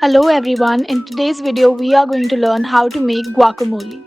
Hello everyone, in today's video we are going to learn how to make guacamole.